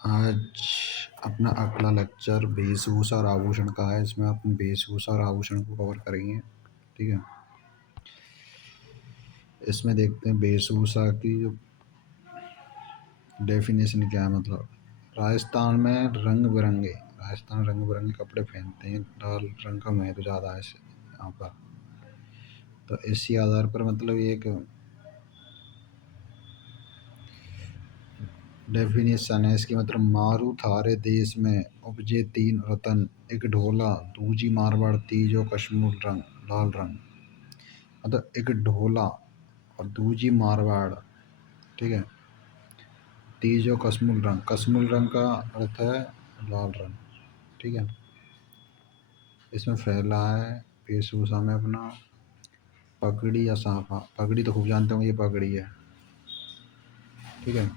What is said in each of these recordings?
आज अपना अगला लेक्चर वेशभूषा और आभूषण का है। इसमें अपन वेशभूषा और आभूषण को कवर करेंगे। ठीक है, इसमें देखते हैं वेशभूषा की जो डेफिनेशन क्या है। मतलब राजस्थान रंग बिरंगे कपड़े पहनते हैं। लाल रंग का महत्व ज़्यादा है यहाँ पर। तो इसी आधार पर मतलब ये एक डेफिनेशन है इसकी। मतलब मारू थारे देश में उपजे तीन रतन, एक ढोला दूजी मारवाड़ तीजो कश्मीर रंग लाल रंग। मतलब एक ढोला और दूजी मारवाड़, ठीक है, तीजो कश्मीर रंग का अर्थ है लाल रंग। ठीक है, इसमें फैला है वेशभूषा में अपना पगड़ी या साफा। पगड़ी तो खूब जानते होंगे, ये पगड़ी है। ठीक है,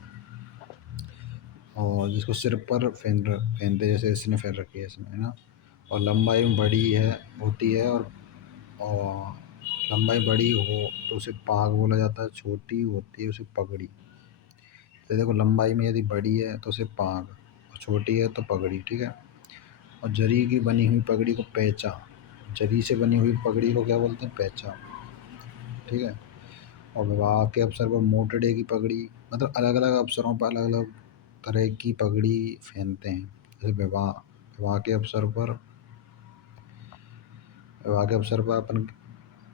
और जिसको सिर पर पहनते जैसे इसने पहन रखी है इसमें, है ना। और लंबाई में बड़ी है होती है, और लंबाई बड़ी हो तो उसे पाग बोला जाता है, छोटी होती है उसे पगड़ी। तो देखो, लंबाई में यदि बड़ी है तो उसे पाग, और छोटी है तो पगड़ी। ठीक है, और जरी की बनी हुई पगड़ी को पैचा। जरी से बनी हुई पगड़ी को क्या बोलते हैं? पैचा। ठीक है, और विवाह के अवसर पर मोटड़े की पगड़ी। मतलब अलग अलग अवसरों पर अलग अलग तरह की पगड़ी पहनते हैं। जैसे विवाह के अवसर पर अपन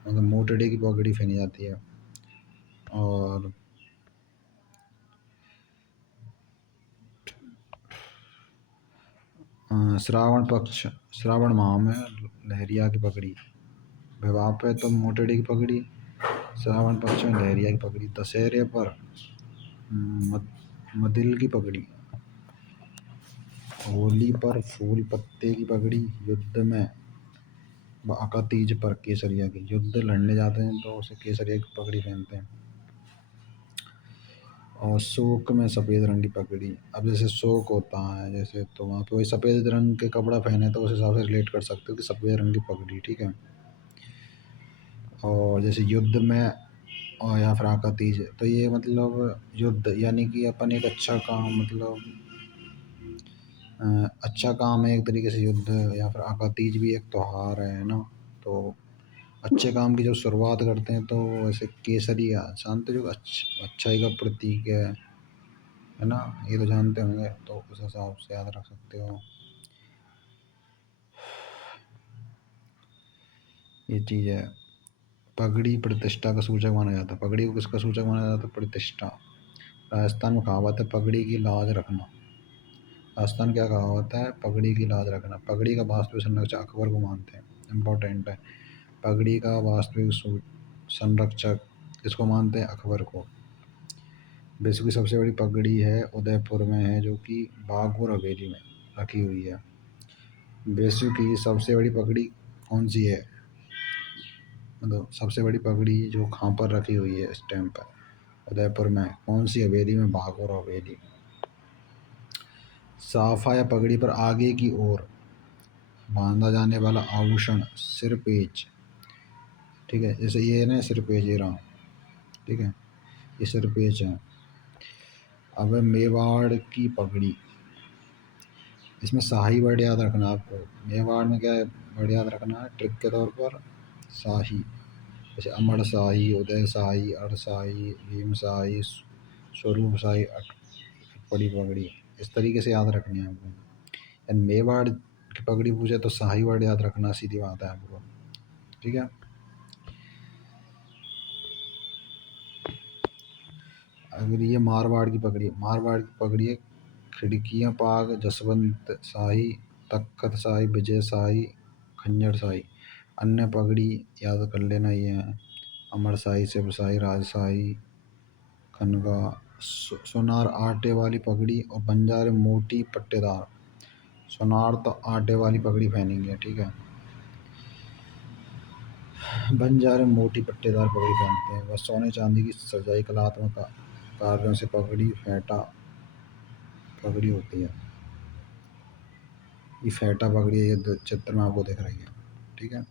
मतलब मोटड़े की पगड़ी पहनी जाती है। और श्रावण माह में लहरिया की पगड़ी। विवाह पे तो मोटड़ी की पगड़ी, श्रावण पक्ष में लहरिया की पगड़ी, दशहरे पर मदिल की पगड़ी, होली पर फूल पत्ते की पगड़ी, युद्ध में बाका तीज पर केसरिया की। युद्ध लड़ने जाते हैं तो उसे केसरिया की पगड़ी पहनते हैं। और शोक में सफ़ेद रंग की पगड़ी। अब जैसे शोक होता है जैसे, तो वहाँ पे वही सफ़ेद रंग के कपड़ा पहने तो उस हिसाब से रिलेट कर सकते हो कि सफ़ेद रंग की पगड़ी। ठीक है, और जैसे युद्ध में और या फिर आका तीज, तो ये मतलब युद्ध यानी कि अपन एक अच्छा काम, मतलब अच्छा काम है एक तरीके से युद्ध। या फिर आका तीज भी एक त्योहार है ना। तो अच्छे काम की जब शुरुआत करते हैं तो ऐसे केसरिया जानते जो अच्छाई का प्रतीक है ना। ये तो जानते होंगे, तो उस हिसाब से याद रख सकते हो। ये चीज़ है। पगड़ी प्रतिष्ठा का सूचक माना जाता है। पगड़ी को किसका सूचक माना जाता है? प्रतिष्ठा। राजस्थान में कहावत है पगड़ी की लाज रखना। राजस्थान क्या कहावत है? पगड़ी की लाज रखना। पगड़ी का वास्तविक संरक्षक अकबर को मानते हैं। इम्पोर्टेंट है। पगड़ी का वास्तविक संरक्षक किसको मानते हैं? अकबर को। विश्व की सबसे बड़ी पगड़ी है उदयपुर में है, जो कि बागपुर हवेली में रखी हुई है। विश्व की सबसे बड़ी पगड़ी कौन सी है? मतलब सबसे बड़ी पगड़ी जो कहाँ पर रखी हुई है स्टैम्प पर? उदयपुर में। कौन सी हवेली में? बागपुर हवेली। साफा या पगड़ी पर आगे की ओर बांधा जाने वाला आभूषण सिरपेच। ठीक है, जैसे ये है ना सिरपेच, ये रहा। ठीक है, ये सिरपेच है। अब है मेवाड़ की पगड़ी। इसमें शाही वर्ड याद रखना आपको। मेवाड़ में क्या है वर्ड याद रखना है ट्रिक के तौर पर? शाही। जैसे अमर शाही, उदय शाही, अर शाही, भीम शाही, स्वरूप शाही, अटपड़ी पगड़ी। इस तरीके से याद रखनी है आपको। एंड मेवाड़ की पगड़ी पूछे तो शाही वर्ड याद रखना, सीधी बात है आपको। ठीक है, अगर ये मारवाड़ की पगड़ी है खिड़कियाँ पाग, जसवंत शाही, तख्त शाही, विजय शाही, खंजर शाही। अन्य पगड़ी याद कर लेना ये है अमर शाही, शिव शाही, राजशाही, खनगा। सोनार आटे वाली पगड़ी और बंजारे मोटी पट्टेदार। सोनार तो आटे वाली पगड़ी पहनेंगे। ठीक है, बंजारे मोटी पट्टेदार पगड़ी पहनते हैं। वह सोने चांदी की सजाई कलात्मक कार्यों से पगड़ी फेंटा पगड़ी होती है। ये फेंटा पगड़ी है, ये चित्र में आपको दिख रही है। ठीक है,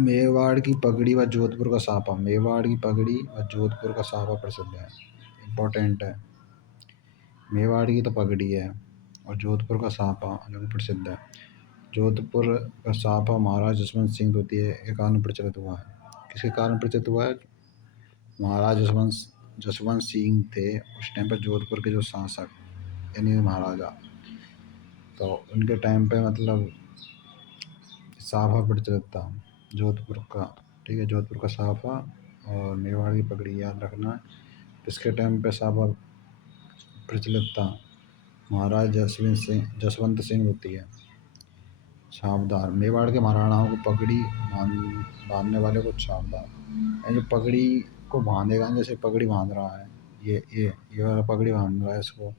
मेवाड़ की पगड़ी व जोधपुर का साफा। मेवाड़ की पगड़ी व जोधपुर का साफा प्रसिद्ध है। इम्पोर्टेंट है। मेवाड़ की तो पगड़ी है, और जोधपुर का साफा जो कि प्रसिद्ध है। जोधपुर का साफा महाराज जसवंत सिंह द्वितीय के कारण प्रचलित हुआ है। किसके कारण प्रचलित हुआ है? महाराज जसवंत जसवंत सिंह थे उस टाइम पर जोधपुर के जो शासक, यानी महाराजा, तो उनके टाइम पे मतलब साफा प्रचलित था जोधपुर का। ठीक है, जोधपुर का साफा और मेवाड़ की पगड़ी याद रखना। इसके टाइम पे साफा प्रचलित था, महाराज जसवंत सिंह होती है। छापदार, मेवाड़ के महाराणाओं को पगड़ी बांधने वाले को छापदार, यानी जो पगड़ी को बांधेगा, जैसे पगड़ी बांध रहा है, ये वाला पगड़ी बांध रहा है इसको,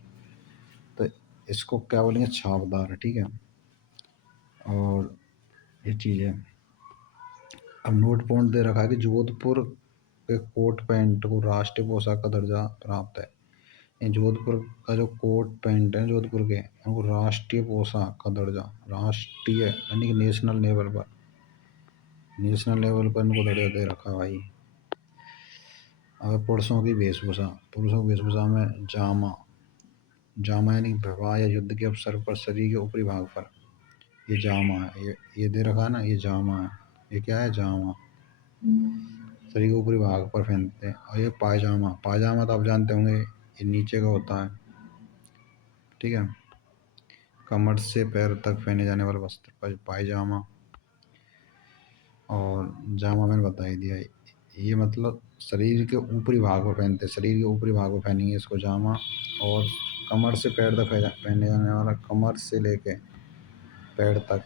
तो इसको क्या बोलेंगे? छापदार। ठीक है, और ये चीज़ है। अब नोट पॉइंट दे रखा है कि जोधपुर के कोट पैंट को राष्ट्रीय पोशाक का दर्जा प्राप्त है। ये जोधपुर का जो कोट पैंट है जोधपुर के, उनको राष्ट्रीय पोशाक का दर्जा, राष्ट्रीय यानी कि नेशनल लेवल पर इनको दर्जा दे रखा है भाई। अगर पुरुषों की वेशभूषा में जामा यानी विवाह या युद्ध के अवसर पर शरीर के ऊपरी भाग पर, ये जामा है, ये दे रखा है ना, ये जामा है। ये क्या है? जामा, शरीर के ऊपरी भाग पर पहनते हैं। और ये पायजामा तो आप जानते होंगे, ये नीचे का होता है। ठीक है, कमर से पैर तक पहने जाने वाला वस्त्र पायजामा, और जामा मैंने बता ही दिया। ये मतलब शरीर के ऊपरी भाग पर पहनते हैं, शरीर के ऊपरी भाग पर पहनेंगे इसको जामा। और कमर से पैर तक पहने जाने वाला, कमर से लेके पैर तक,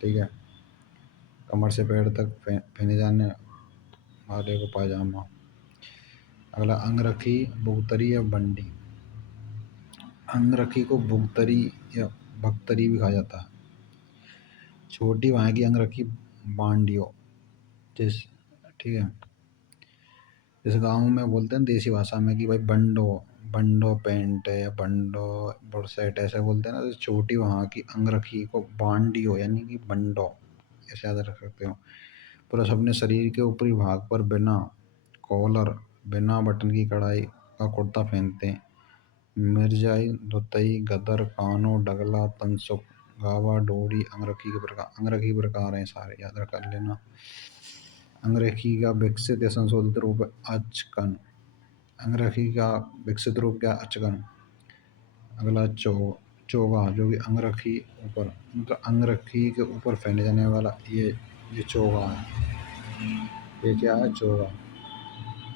ठीक है, कमर से पैर तक पहने जाने वाले को पायजामा। अगला, अंगरखी, बुगतरी या बंडी। अंगरखी को बुगतरी या बख्तरी भी कहा जाता है। छोटी वहाँ की अंगरखी बांडियो, जिस ठीक है, इस गाँव में बोलते हैं देसी भाषा में कि भाई बंडो, बंडो पैंट है या बंडो बुरसेट ऐसे बोलते हैं ना। तो छोटी वहाँ की अंगरखी को बांडियो यानी कि बंडो ऐसे याद रख सकते हो। पुरुष अपने शरीर के ऊपरी भाग पर बिना कॉलर, बिना बटन की कढ़ाई का कुर्ता पहनते हैं। मिर्जाई, धोतई, गदर, कानो, डगला, तनसुक, गावा, डोरी, अंगरखी के प्रकार हैं सारे, याद कर लेना। अंगरखी का विकसित या संशोधित रूप अचकन। अंगरखी का विकसित रूप क्या? अचकन। अगला, चोगा, जो कि अंगरखी ऊपर, मतलब अंगरखी के ऊपर पहने जाने वाला ये चोगा है। ये क्या है? चोगा,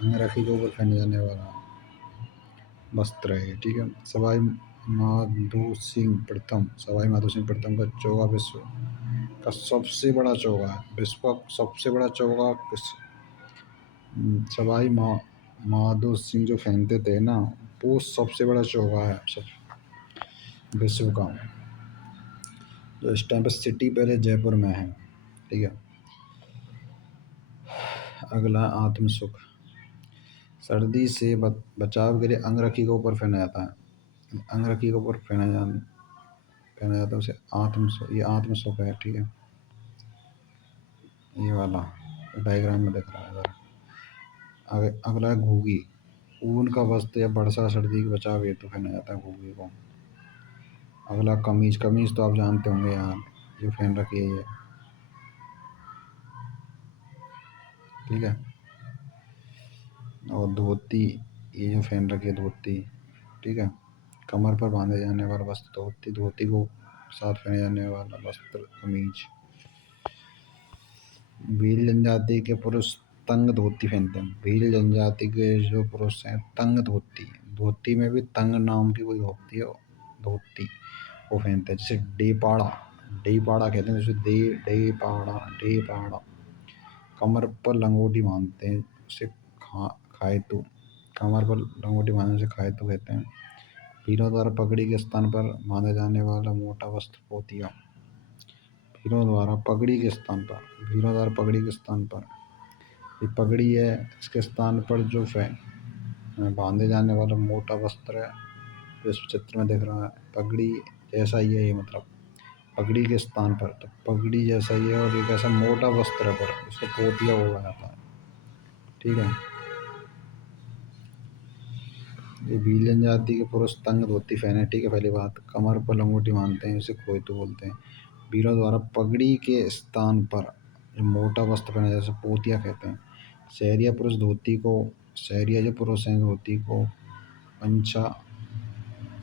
अंगरखी के ऊपर पहने जाने वाला वस्त्र है। ठीक है, सवाई माधो सिंह प्रथम का चोगा विश्व का सबसे बड़ा चोगा है। विश्व का सबसे बड़ा चोगा सवाई माधो सिंह जो पहनते थे ना, वो सबसे बड़ा चोगा है सब विश्व का, जो इस टाइम पे सिटी पहले जयपुर में है। ठीक है, अगला, आत्मसुख, सर्दी से बचाव के लिए अंगरखी के ऊपर पहना जाता है। अंगरखी के ऊपर पहना जाता है उसे आत्मसुख, ये आत्मसुख है। ठीक है, ये वाला डायग्राम में दिख रहा है इधर। अगला है घूगी, ऊन का वस्त्र या वर्षा सर्दी के बचाव हेतु पहना जाता है घूगी को। अगला, कमीज तो आप जानते होंगे यार, जो पहन रखी है ये। ठीक है, और धोती, ये जो पहन रखी है धोती। ठीक है, कमर पर बांधे जाने वाला वस्त्र धोती को साथ पहने जाने वाला वस्त्र कमीज। भील जनजाति के पुरुष तंग धोती पहनते हैं। भील जनजाति के जो पुरुष हैं तंग धोती में भी तंग नाम की कोई होती है धोती, वो पहनते हैं। जैसे डेपाड़ा कहते हैं, जैसे डेपाड़ा। कमर पर लंगोटी बांधते हैं उसे खायतू, कमर पर लंगोटी बांधने से खायतू कहते हैं। भीलों द्वारा पगड़ी के स्थान पर बांधे जाने वाला मोटा वस्त्र पोतिया। भीलों द्वारा पगड़ी के स्थान पर ये पगड़ी है, इसके स्थान पर जो बांधे जाने वाला मोटा वस्त्र है, जो इस चित्र में दिख रहा है, पगड़ी जैसा ही है ये, मतलब पगड़ी के स्थान पर, तो पगड़ी जैसा ही है और एक ऐसा मोटा वस्त्र है पर उसको पोतिया बोला जाता है। ठीक है, ये भील जनजाति के पुरुष तंग धोती पहने, ठीक है। पहली बात, कमर पर लंगोटी बांधते हैं, इसे खोइतू बोलते हैं। भीलों द्वारा पगड़ी के स्थान पर जो मोटा वस्त्र पहना जाता है, जैसे पोतिया कहते हैं। शहरिया पुरुष धोती को, शहरिया जो पुरुष हैं धोती को पंचा,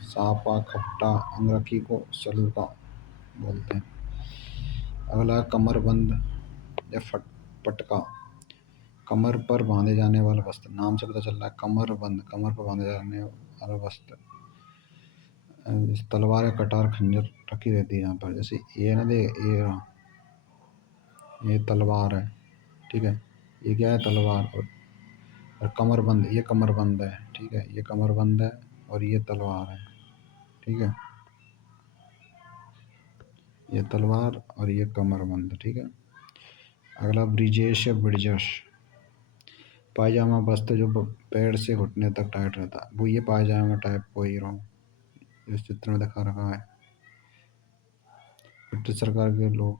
सापा, खट्टा, अंगरखी को सलूका बोलते हैं। अगला है कमरबंद या पटका, कमर पर बांधे जाने वाला वस्त्र। नाम से पता चल रहा है कमरबंद, कमर पर बांधे जाने वाला वस्त्र। जैसे तलवार या कटार खंजर रखी रहती है यहाँ पर। जैसे ये ना, दे ये तलवार है, ठीक है। ये क्या है, तलवार। और कमरबंद, ये कमरबंद है, ठीक है। ये कमरबंद है और ये तलवार है, ठीक है। ये तलवार और ये कमरबंद, ठीक है। अगला ब्रिजेश या ब्रिजश, पायजामा वस्त्र जो पैर से घुटने तक टाइट रहता है, वो ये पायजामा टाइप को ही रहा हूँ, इस चित्र में दिखा रखा है। ब्रिटिश सरकार के लोग,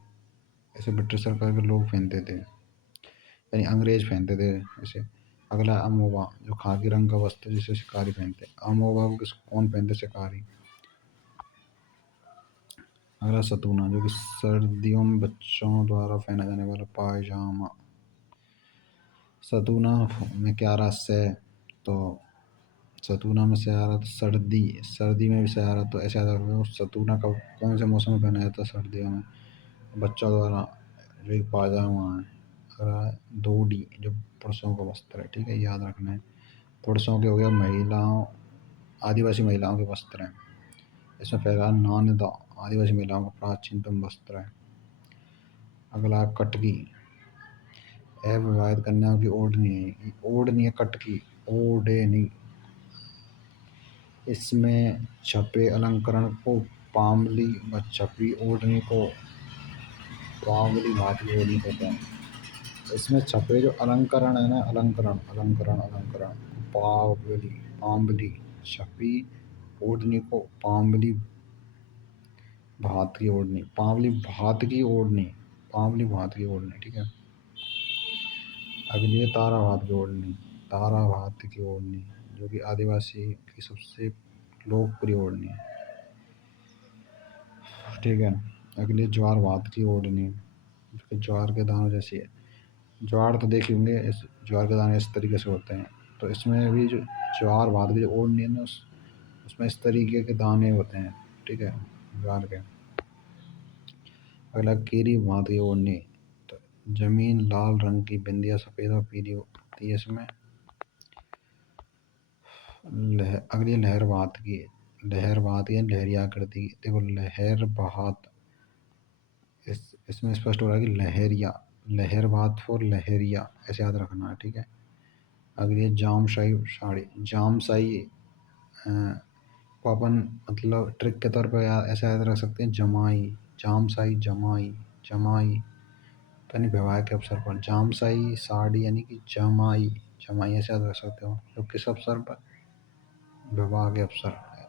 ऐसे ब्रिटिश सरकार के लोग पहनते थे, यानी अंग्रेज पहनते थे इसे। अगला अमोबा, जो खाकी रंग का वस्त्र जिसे शिकारी पहनते हैं। अमोबा को कौन पहनते, शिकारी। अगला सतूना, जो कि सर्दियों में बच्चों द्वारा पहना जाने वाला पायजामा। सतूना में क्या रहा से, तो सतूना में से आ रहा तो सर्दी, सर्दी में भी से आ रहा तो ऐसे याद रखो। सतूना कब कौन से मौसम में पहना जाता है, सर्दियों में, बच्चों द्वारा, जो एक पायजामा है। अगला दोडी, जो पुरुषों का वस्त्र है, ठीक है, याद रखना है। पुरुषों के हो गया, महिलाओं, आदिवासी महिलाओं के वस्त्र हैं। इसमें पहला नानदा, आदिवासी महिलाओं का प्राचीनतम वस्त्र है। अगला कटकी, अविवाहित कन्याओं की ओढ़नी है, ओढ़नी है कटकी, ओढ़नी। इसमें छपे अलंकरण को पामली व छपी ओढ़नी को पावली भात की ओढ़नी कहते हैं। इसमें छपे जो अलंकरण है ना, अलंकरण अलंकरण अलंकरण, पावली, पामली, छपी ओढ़नी को पामली भात की ओढ़नी, पावली भात की ओढ़नी, पावली भात की ओढ़नी, ठीक है। अगली है तारा भात की ओढ़नी, तारा भात की ओढ़नी, जो कि आदिवासी की सबसे लोकप्रिय ओढ़नी है, ठीक है। अगली ज्वार भात की ओढ़नी, जो कि ज्वार के दानों जैसी है। ज्वार तो देखे होंगे, इस ज्वार के दाने इस तरीके से होते हैं, तो इसमें भी जो ज्वार भात की जो ओढ़नी है ना, उसमें इस तरीके के दाने होते हैं, ठीक है, ज्वार के। अगला केरी भात की ओढ़नी, तो जमीन लाल रंग की बिंदिया सफ़ेद और पीली होती है इसमें। अगली लहर भात की, लहर भात या लहरिया आकृति की। देखो लहर भात, इसमें स्पष्ट हो रहा है कि लहरिया, लहर भात फॉर लहरिया, ऐसे याद रखना है, ठीक है। अगली है जामशाही साड़ी, जामशाही को अपन मतलब ट्रिक के तौर पर ऐसे याद रख सकते हैं, जमाई, जामशाही जमाई, जमाई यानी विवाह के अवसर पर। जामशाही साड़ी यानी कि जमाई, जमाई ऐसे याद रख सकते हो, जो किस अवसर पर, विवाह के अवसर है।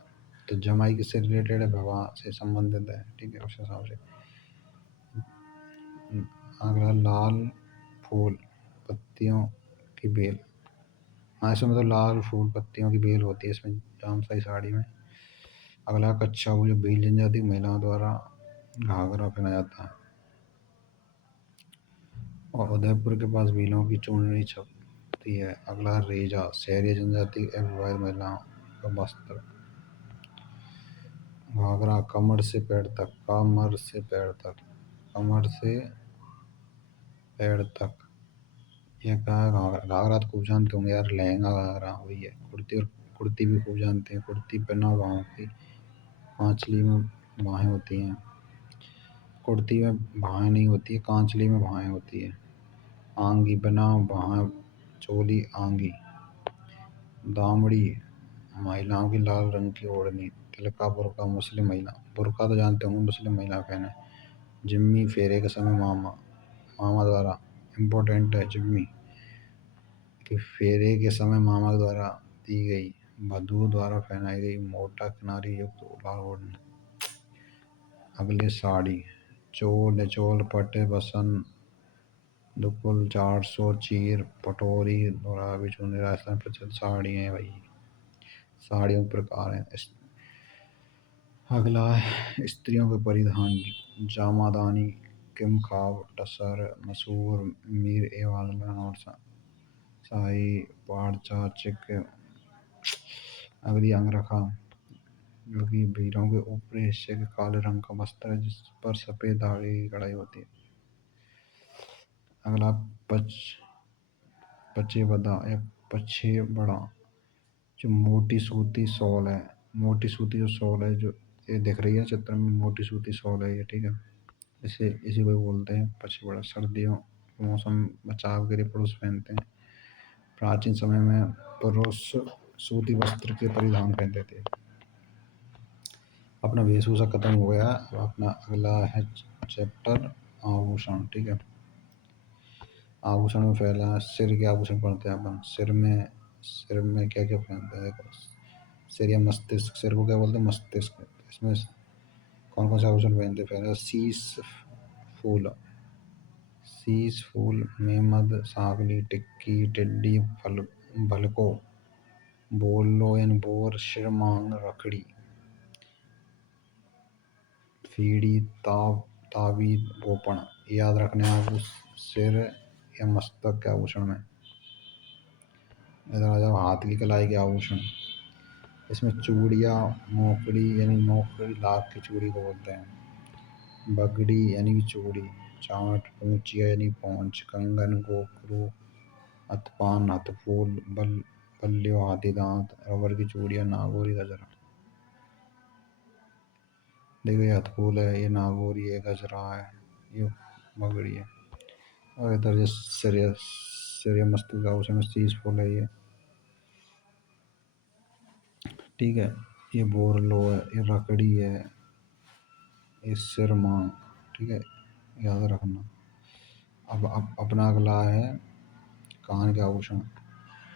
तो जमाई किससे रिलेटेड है, विवाह से संबंधित है, ठीक है, उस हिसाब से। अगला लाल फूल पत्तियों की बेल, हाँ इसमें मतलब लाल फूल पत्तियों की बेल होती है इसमें, जामशाही साड़ी में। अगला कच्छा, वो जो भील जनजाति की महिलाओं द्वारा घाघरा पहना जाता है। और उदयपुर के पास भीलों की चूड़नी छपती है। अगला रेजा, शहरी जनजाति की अविवाहित महिलाओं का वस्त्र। घाघरा, कमर से पैर तक, कमर से पैर तक, कमर से पैर तक। ये क्या है, घाघरा, घाघरा तो खूब जानते होंगे यार, लहंगा घाघरा वही है। कुर्ती, और कुर्ती भी खूब जानते हैं। कुर्ती बिना बाहों की, कांचली में बाहें होती हैं। कुर्ती में बाहें नहीं होती है, कांचली में बाहें होती है। आंगी, बिना बाहें, चोली आंगी। दामड़ी, महिलाओं की लाल रंग की ओढ़नी। तिलका बुर्का, मुस्लिम महिला, बुर्का तो जानते होंगे मुस्लिम महिला पहने। जिम्मी, फेरे के समय मामा, मामा द्वारा, इम्पोर्टेंट है जिम्मी, कि फेरे के समय मामा द्वारा दी गई, वधू द्वारा पहनाई गई मोटा किनारी युक्त लाल ओढ़नी। अगली साड़ी, चोल, चोल पट, बसन, दुकुल, 400, चीर, पटोरी, धोलावी चुन्नी, राजस्थान प्रचलित साड़ी है भाई। साड़ियों के प्रकार हैं। अगला है स्त्रियों के परिधान। जामादानी, किमखाब, टसर, मसूर, मीर ए वाला और शाही, पाड़चा, चिक। अगली अंगरखा, जो कि भीड़ों के ऊपरी हिस्से के काले रंग का वस्त्र है जिस पर सफ़ेद धागे की कढ़ाई होती है। अगला पच पचेबदा या पछेबड़ा, जो मोटी सूती शॉल है। मोटी सूती जो शॉल है, जो ये दिख रही है चित्र में, मोटी सूती शॉल है ये, ठीक है। इसे इसी को बोलते हैं पछेबड़ा। सर्दियों के मौसम में बचाव के लिए पुरुष पहनते हैं। प्राचीन समय में पुरुष सूती वस्त्र के परिधान पहनते थे। अपना वेशभूषा खत्म हो गया। अब अपना अगला है चैप्टर आभूषण, ठीक है। आभूषण में पहला सिर के आभूषण पढ़ते हैं अपन। सिर में क्या क्या पहनते हैं देखो। सिर या मस्तिष्क, सिर को क्या बोलते हैं, मस्तिष्क। इसमें कौन कौन से आभूषण पहनते हैं? पहला शीश फूल, मेमद, सागली, टिक्की, टिड्डी, भलको, बोलो यानी बोर, शिरमांग, रखड़ी, फीड़ी, ताबीद, बोपण। याद रखने आपको सिर या मस्तक के आभूषण में। इधर आ जाओ हाथ की कलाई के आभूषण। इसमें चूड़ियाँ, मोकड़ी यानी नोकड़ी, लाख की चूड़ी को बोलते हैं। बगड़ी यानी कि चूड़ी, चाट, पूंचिया यानी पहुँच, कंगन, गोखरू, अतपान, हथफूल, बल्लियों, हाथी दांत, रबर की चूड़ियाँ, नागौरी, गजरा। देखो ये हथफूल है, ये नागौरी है, गजरा है, ये बगड़ी है। और इधर जो सिर मस्तक का आभूषण में शीश फूल है ये, ठीक है। ये बोरलो है, ये रकड़ी है, ये सिरमा, ठीक है, याद रखना। अब अपना अगला है कान के आभूषण।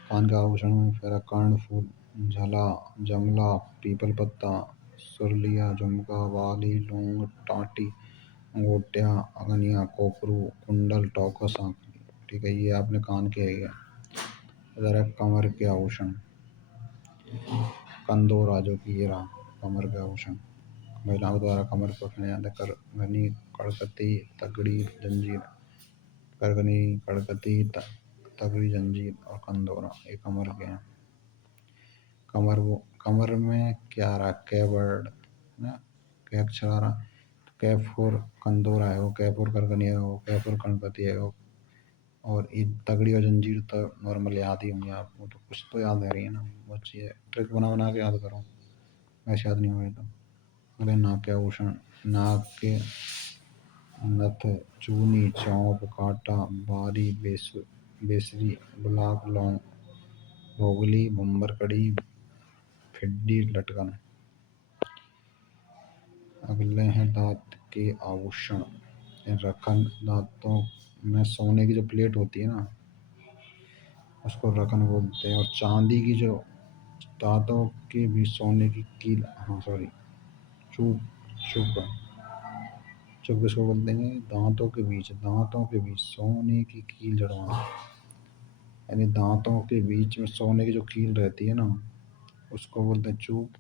कान के आभूषण में फिर कर्णफूल, झला, जमला, पीपल पत्ता, सुरलिया, झुमका, वाली, लौंग, टाटी, अंगूठिया, अगनिया, कोपरू, कुंडल, टोकस, आंखली, ठीक है। ये आपने कान के है। इधर है कमर के आभूषण। कंदोरा, जो कि ये रहा कमर के आभूषण। महिलाओं द्वारा कमर पर पहने जाते करगनी, कड़कती, तगड़ी, जंजीर। करगनी, कड़कती, तगड़ी, जंजीर और कंदोरा, ये कमर के हैं। कमर में क्या रहा, कैवर्ड ना, क्या अक्षर आ रहा। कैफोर कंदोरा है वो, कैफोर करगनी है वो, कैफोर कड़कती है वो। और ये तगड़ी और जंजीर तो नॉर्मल याद ही होंगे आपको, तो कुछ तो याद है रही है ना, वो चीज़ ट्रिक बना बना के याद करो, वैसे याद नहीं होगा तो। अगले नाक के आभूषण। नाक के नथ, चूनी, चौंप, कांटा, बारी, बेसरी, गुलाब, लौंग, भोगली, भंबर कड़ी, फिड्डी, लटकन। अगले हैं दांत के आभूषण। रखन, दांतों में सोने की जो प्लेट होती है ना, उसको रखन बोलते हैं। और चांदी की जो दांतों के भी सोने की कील, हाँ सॉरी, चुप चुप चुप किसको बोलते हैं? दांतों के बीच सोने की कील जड़वाना, यानी दांतों के बीच में सोने की जो कील रहती है ना, उसको बोलते हैं चूप।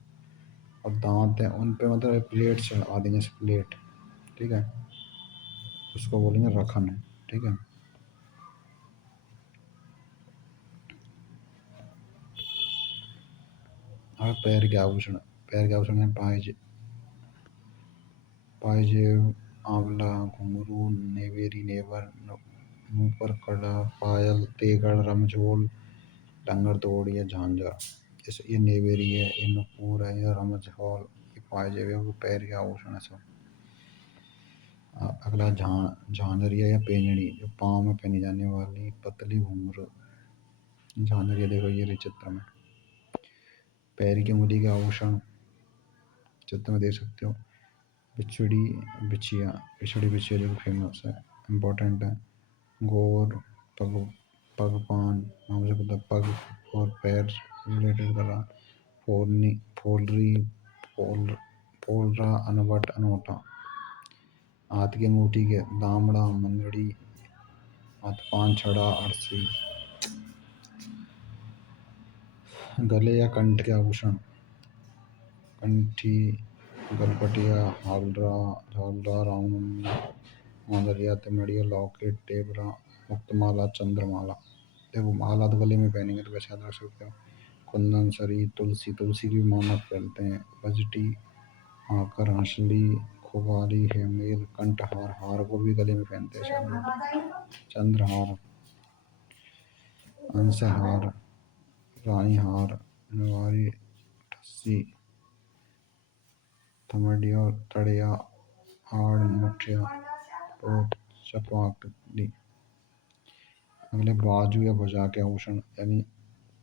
और दांत है उन पे मतलब प्लेट चढ़ा देंगे, प्लेट, ठीक है, उसको बोलेंगे रखन, ठीक है। और पैर के आभूषण है पायजेब, आंवला, घुंघरू, नेवेरी, नेवर, मुंह पर कड़ा, पायल, तेगड़, रमझोल, टंगर तोड़ या झांझर। जैसे ये नेवेरी है, ये नुपुर है, या रमझोल, ये पायजेब है, वो पैर के आभूषण है सब। अगला झांझरिया या पेंजड़ी, जो पाँव में पहनी जाने वाली पतली घुंघरू झांझरिया। देखो ये रही चित्र में। पैर की उंगली के आभूषण चित्र में देख सकते हो। बिछड़ी बिछिया जो फेमस है, इम्पोर्टेंट है। गोर, पग, पगपान नाम से पता, पग और पैर रिलेटेड कर रहा। फोलरी, फोलरा, अनवट, अनोटा। हाथ की अंगूठी के दामड़ा, मंगड़ी, हाथ पान, छड़ा, अरसी। गले या कंठ के आभूषण, कंठी, गलपटिया, हालरा, झालरा, राउंड, मांगरिया, तिमड़िया, लॉकेट, टेबरा, मुक्तमाला, चंद्रमाला। देखो माला तो गले में पहनेंगे तो वैसे याद रख सकते हो। कुंदन, सरी, तुलसी, तुलसी की माला पहनते हैं। बजटी, आकर, हंसली, खुबाली, हेमेल, कंठहार, हार को भी गले में पहनते हैं शायद लोग। चंद्रहार, अंशहार, रानी हार, नवारी, ठस्सी, थमड़िया, तड़िया, हाड़, मुठिया, टोप, चपाकली। अगले बाजू या भुजा के आभूषण यानी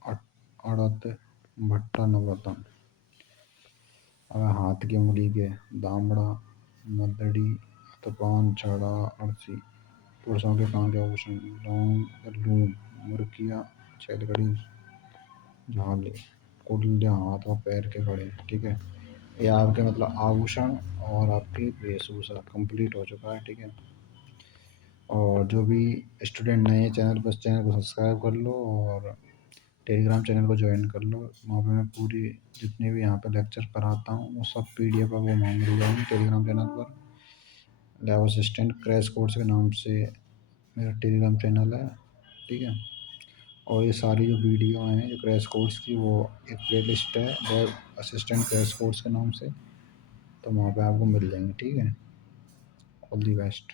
अड़त, भट्टा, नवरत्न। अगर हाथ की उंगली के दामड़ा, मदड़ी, अतपान, छड़ा, अड़सी। पुरुषों के कान के आभूषण लौंग, लूम, मुर्किया, छेलकड़ी, झाले। कुंडलियाँ हाथ और पैर के कड़े। ठीक है, ये आपके मतलब आभूषण और आपकी वेशभूषा कंप्लीट हो चुका है। ठीक है, और जो भी स्टूडेंट नए चैनल पर, चैनल को सब्सक्राइब कर लो और टेलीग्राम चैनल को ज्वाइन कर लो। वहाँ पे मैं पूरी जितने भी यहाँ पे लेक्चर पढ़ाता हूँ वो सब PDF अब वो वहाँ मिल जाएंगे टेलीग्राम चैनल पर। लैब असिस्टेंट क्रैश कोर्स के नाम से मेरा टेलीग्राम चैनल है। ठीक है, और ये सारी जो वीडियो हैं जो क्रैश कोर्स की वो एक प्लेलिस्ट है लैब असिस्टेंट क्रैश कोर्स के नाम से, तो वहाँ पे आपको मिल जाएंगे। ठीक है, ऑल दी बेस्ट।